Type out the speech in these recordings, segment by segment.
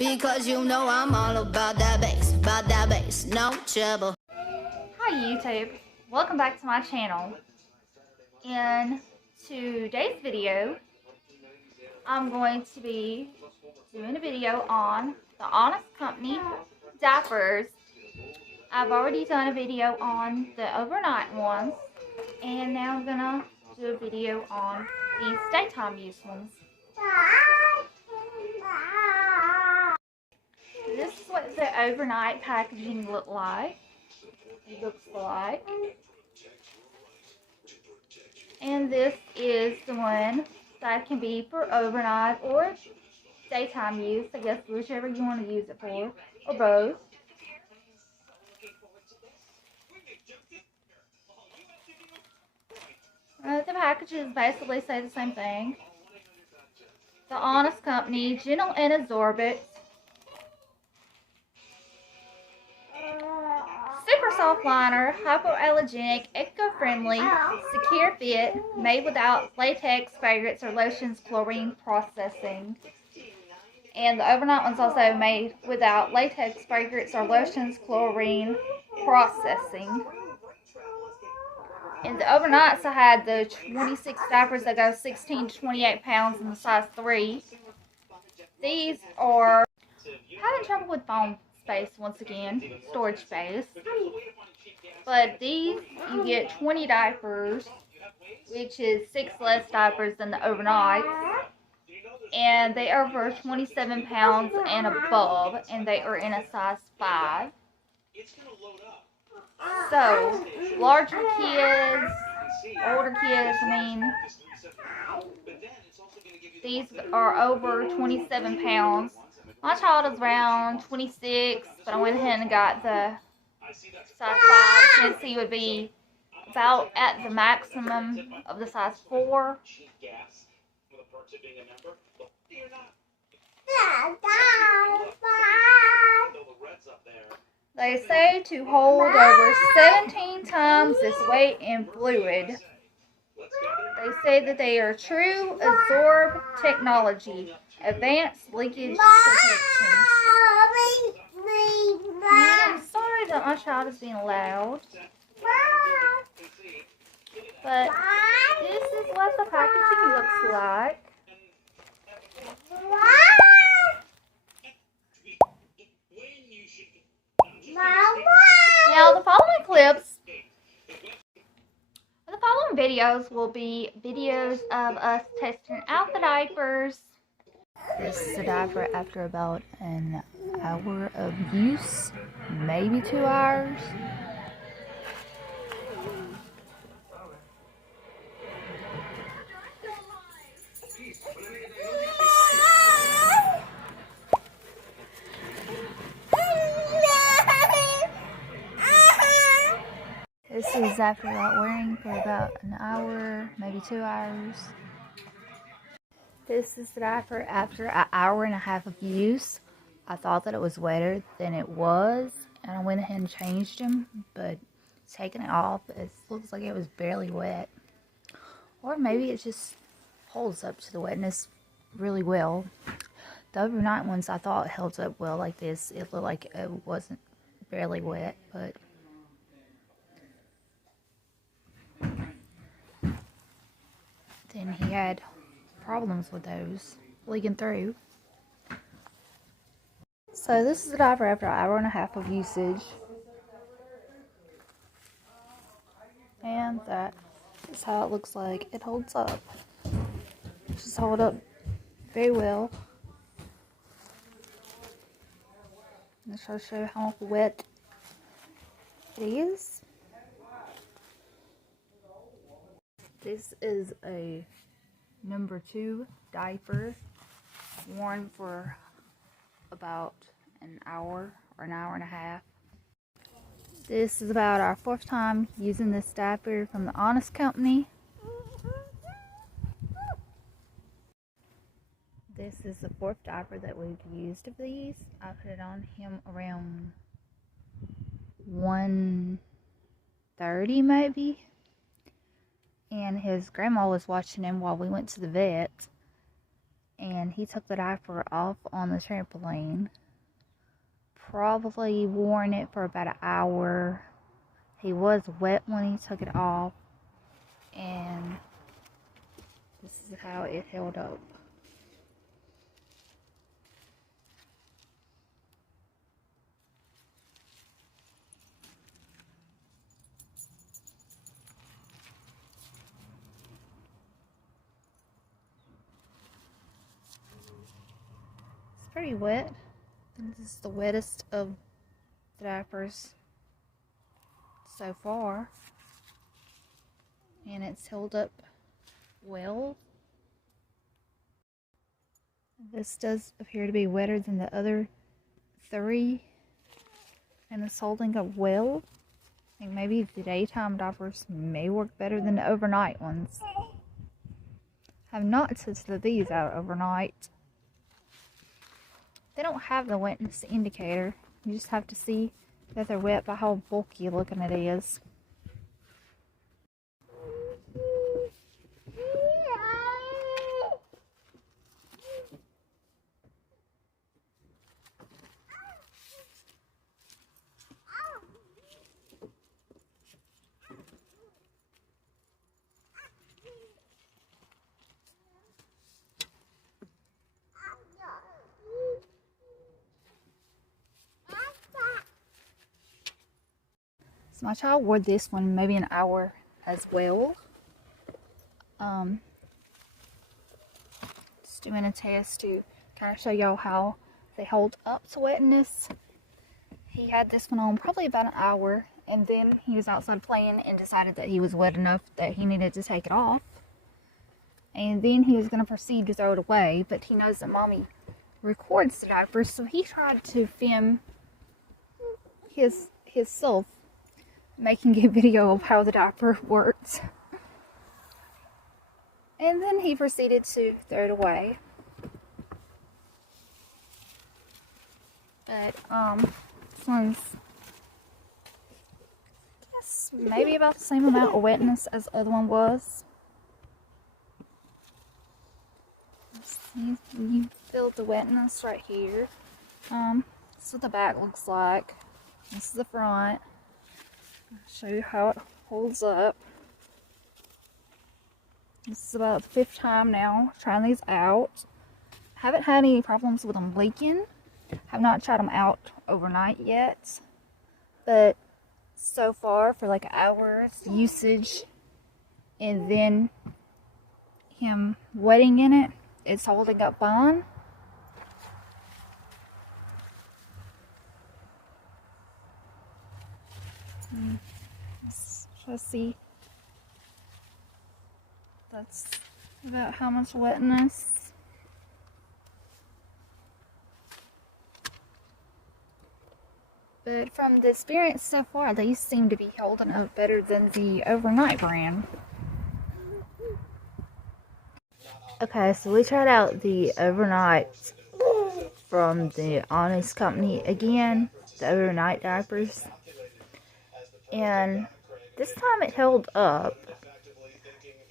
Because you know I'm all about that bass, no trouble. Hi YouTube, welcome back to my channel. In today's video, I'm going to be doing a video on the Honest Company Diapers. I've already done a video on the overnight ones, and now I'm gonna do a video on these daytime use ones. This is what the overnight packaging looks like. And this is the one that can be for overnight or daytime use, I guess, whichever you want to use it for, or both. The packages basically say the same thing. The Honest Company, gentle and absorbent, super soft liner, hypoallergenic, eco-friendly, secure fit, made without latex, fragrance, or lotions, chlorine processing. And the overnight one's also made without latex, fragrance, or lotions, chlorine processing. And the overnights, I had the 26 diapers that go 16 to 28 pounds in the size 3. These are having trouble with foam space once again, storage space. But these, you get 20 diapers, which is 6 less diapers than the overnights. And they are over 27 pounds and above, and they are in a size 5. So, larger kids, older kids, these are over 27 pounds. My child is around 26, but I went ahead and got the size 5 since he would be about at the maximum of the size 4. They say to hold over 17 times this weight in fluid. They say that they are true absorb technology, advanced leakage protection. I'm sorry that my child is being loud, but this is what the packaging looks like. Now the following videos will be videos of us testing out the diapers. This is a diaper after about an hour of use, maybe 2 hours. This is after about wearing for about an hour, maybe 2 hours. This is the diaper after an hour and a half of use. I thought that it was wetter than it was, and I went ahead and changed them, but taking it off, it looks like it was barely wet. Or maybe it just holds up to the wetness really well. The overnight ones I thought held up well like this. It looked like it wasn't barely wet, but then he had problems with those leaking through. So this is the diaper after an hour and a half of usage. And that is how it looks like. It holds up. Just hold up very well. I'll show you how wet it is. This is a number 2 diaper, worn for about an hour or an hour and a half. This is about our 4th time using this diaper from the Honest Company. This is the 4th diaper that we've used of these. I put it on him around 1:30 maybe. And his grandma was watching him while we went to the vet. and he took the diaper off on the trampoline. Probably worn it for about an hour. He was wet when he took it off, and this is how it held up. It's pretty wet. This is the wettest of the diapers so far, and it's held up well. This does appear to be wetter than the other 3, and it's holding up well. I think maybe the daytime diapers may work better than the overnight ones. I have not tested these out overnight. They don't have the wetness indicator. You just have to see that they're wet by how bulky looking it is. So my child wore this one maybe an hour as well. Just doing a test to kind of show y'all how they hold up to wetness. He had this one on probably about an hour, and then he was outside playing and decided that he was wet enough that he needed to take it off. And then he was going to proceed to throw it away, but he knows that Mommy records the diapers, so he tried to film his self making a video of how the diaper works. And then he proceeded to throw it away. But, this one's, I guess, maybe about the same amount of wetness as the other one was. Let's see, you feel the wetness right here. This is what the back looks like. This is the front. I'll show you how it holds up. This is about the 5th time now trying these out. Haven't had any problems with them leaking. Have not tried them out overnight yet. But so far, for like hours usage and then him wetting in it, it's holding up fine. Let's see. That's about how much wetness. But from the experience so far, these seem to be holding up better than the overnight brand. Okay, so we tried out the overnight from the Honest Company again, the overnight diapers. And this time it held up.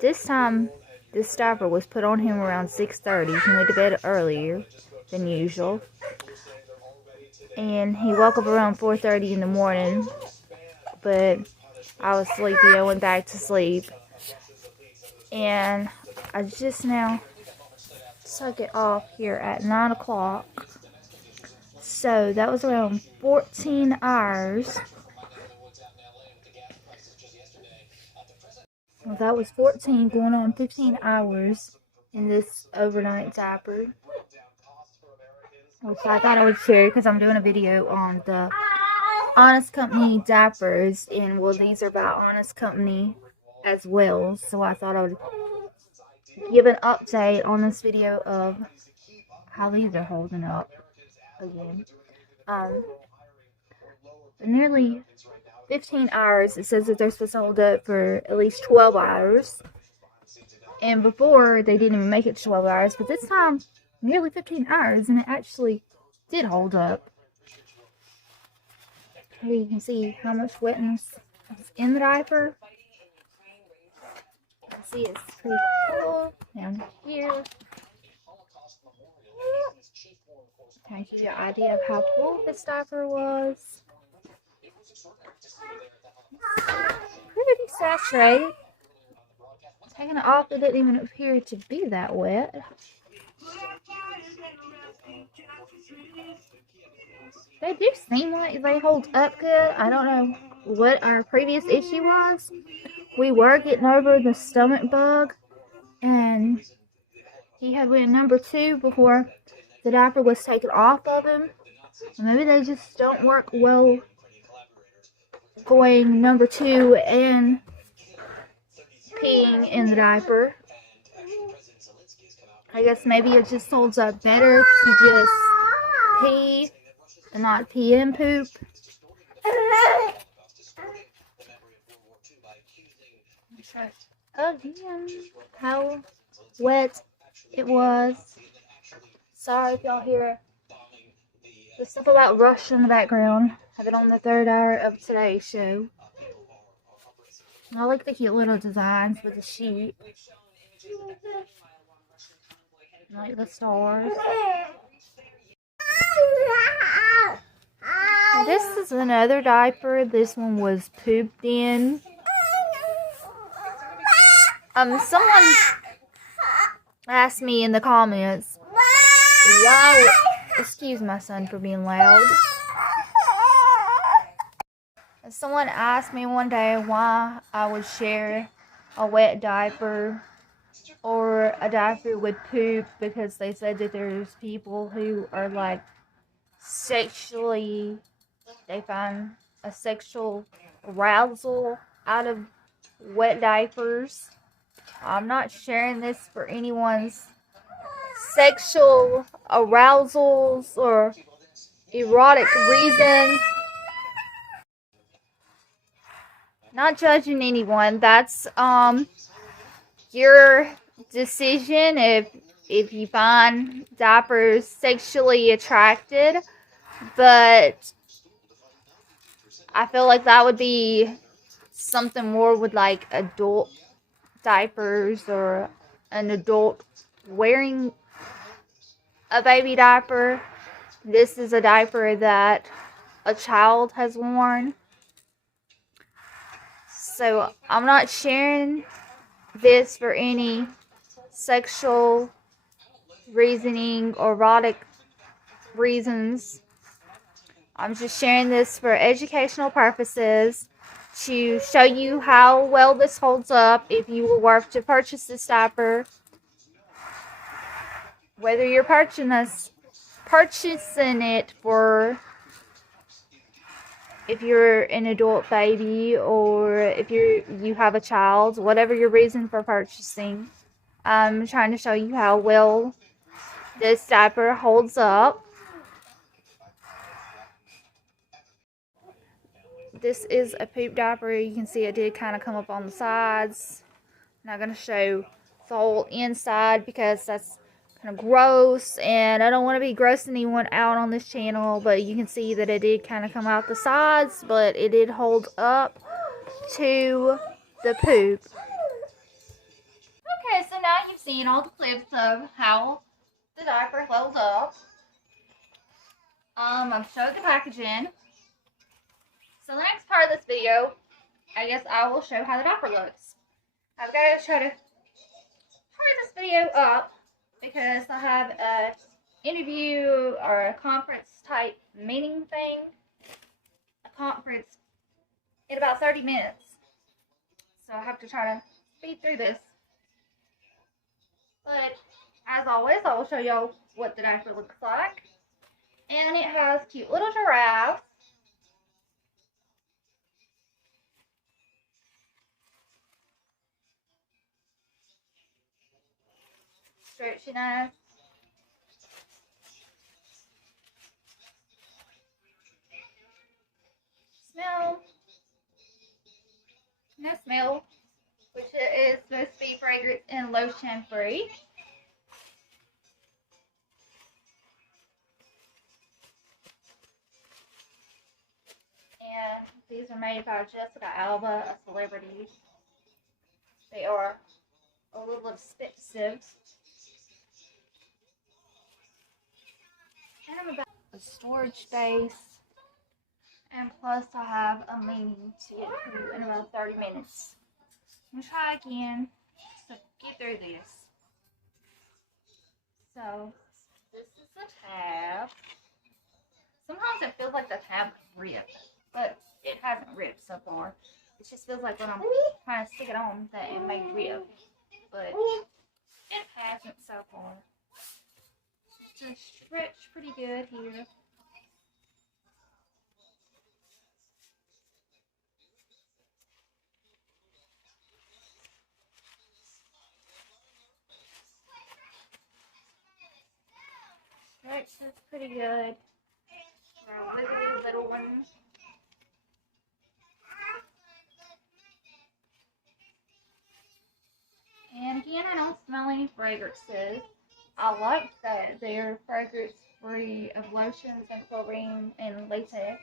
This time, this diaper was put on him around 6:30. He went to bed earlier than usual. And he woke up around 4:30 in the morning. But I was sleepy. I went back to sleep. And I just now took it off here at 9 o'clock. So that was around 14 hours. Well, that was 14 going on 15 hours in this overnight diaper. Which I thought I would share because I'm doing a video on the Honest Company Diapers. And well, these are by Honest Company as well. So I thought I would give an update on this video of how these are holding up again. Nearly 15 hours. It says that they're supposed to hold up for at least 12 hours. And before, they didn't even make it to 12 hours. But this time, nearly 15 hours. And it actually did hold up. Here you can see how much wetness is in the diaper. You can see it's pretty full down here. Kind of give you an idea of how full this diaper was. Pretty saturated. Taking it off, it didn't even appear to be that wet. They do seem like they hold up good. I don't know what our previous issue was. We were getting over the stomach bug, and he had went number 2 before the diaper was taken off of him. Maybe they just don't work well going number 2 and peeing in the diaper. I guess maybe it just holds up better to just pee and not pee and poop. Again, how wet it was. Sorry if y'all hear the stuff about Rush in the background. Have it on the 3rd hour of today's show. I like the cute little designs with the sheep. I like the stars. This is another diaper. This one was pooped in. Someone asked me in the comments, why, excuse my son for being loud. Someone asked me one day why I would share a wet diaper or a diaper with poop, because they said that there's people who are like they find a sexual arousal out of wet diapers. I'm not sharing this for anyone's sexual arousals or erotic reasons. Not judging anyone. That's your decision if you find diapers sexually attracted, but I feel like that would be something more with like adult diapers or an adult wearing a baby diaper. This is a diaper that a child has worn. So I'm not sharing this for any sexual reasoning or erotic reasons. I'm just sharing this for educational purposes to show you how well this holds up if you were to purchase this diaper. Whether you're purchasing it for if you're an adult baby or if you have a child, whatever your reason for purchasing, I'm trying to show you how well this diaper holds up. This is a poop diaper. You can see it did kind of come up on the sides. I'm not going to show the whole inside because that's kind of gross, and I don't want to be grossing anyone out on this channel, but you can see that it did kind of come out the sides, but it did hold up to the poop. Okay, so now you've seen all the clips of how the diaper held up. I've showed the packaging. So the next part of this video, I guess I will show how the diaper looks. I've got to try to hurry this video up because I have an interview or a conference type meeting thing. A conference in about 30 minutes. So I have to try to speed through this. But as always, I will show y'all what the diaper looks like. And it has cute little giraffes. Stretchy nice. Smell. No smell, which is supposed to be fragrance and lotion free. And these are made by Jessica Alba, a celebrity. They are a little expensive. And I'm about the storage space. And plus I have a meeting to get to in about 30 minutes. I'm gonna try again to get through this. So this is the tab. Sometimes it feels like the tab ripped, but it hasn't ripped so far. It just feels like when I'm trying to stick it on that it may rip, but it hasn't so far. It's just stretched pretty good here. Stretch is pretty good. For a little one. And again, I don't smell any fragrances. I like that they're fragrance free of lotions and chlorine and latex.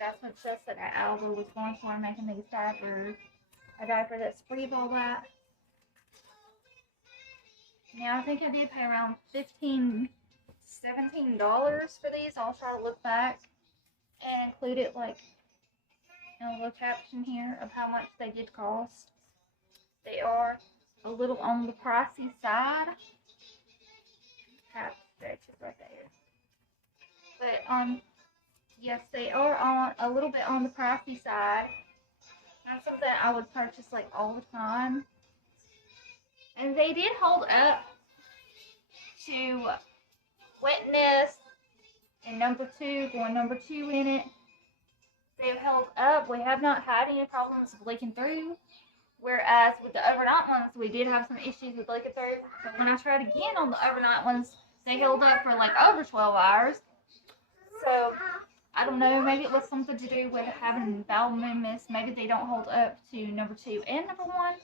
That's what Jessica Alba was going for making these diapers. A diaper that's free of all that. Now I think I did pay around $17 for these. I'll try to look back and include it like in a little caption here of how much they did cost. They are a little on the pricey side. Cap stretches right there. But yes, they are on a little bit on the pricey side. Not something I would purchase like all the time. And they did hold up to wetness and number 2, going number 2 in it. They've held up. We have not had any problems with leaking through. Whereas with the overnight ones, we did have some issues with leaking through. But when I tried again on the overnight ones, they held up for like over 12 hours. So, I don't know, maybe it was something to do with having bowel movements. Maybe they don't hold up to number 2 and number 1.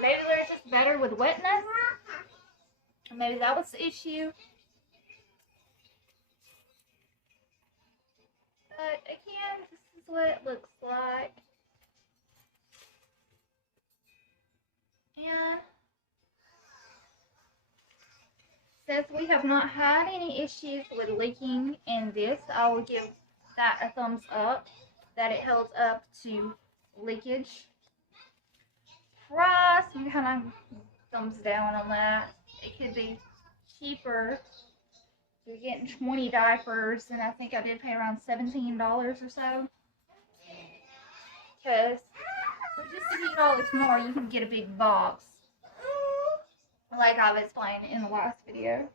Maybe they're just better with wetness. Maybe that was the issue. But again, this is what it looks like. And since we have not had any issues with leaking in this, I will give that a thumbs up, that it held up to leakage. Price, we kind of thumbs down on that. It could be cheaper. You're getting 20 diapers, and I think I did pay around $17 or so. Because for just $50 more, you can get a big box, like I've explained in the last video.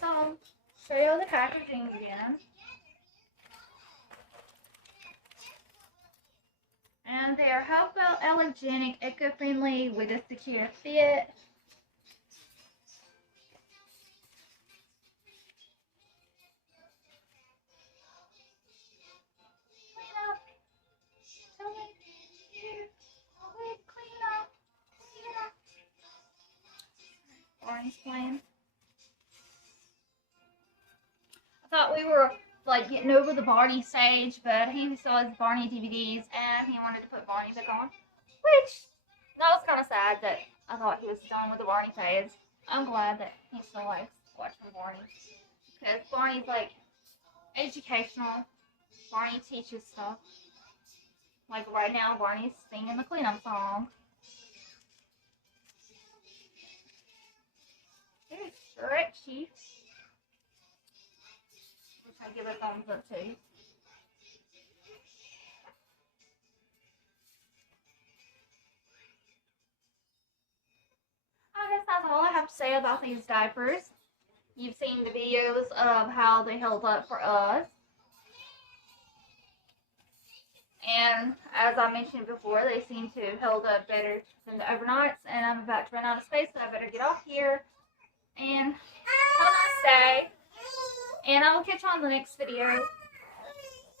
So, show you the packaging again. And they are hypoallergenic, eco-friendly with a secure fit. Barney's playing. I thought we were like getting over the Barney stage, but he saw his Barney DVDs and he wanted to put Barney back on. Which, that was kind of sad that I thought he was done with the Barney phase. I'm glad that he still likes watching Barney. Because Barney's like educational. Barney teaches stuff. Like right now, Barney's singing the cleanup song. Very stretchy. Which I give a thumbs up to. I guess that's all I have to say about these diapers. You've seen the videos of how they held up for us. And as I mentioned before, they seem to have held up better than the overnights. And I'm about to run out of space, so I better get off here. And have a nice day. And I will catch you on the next video.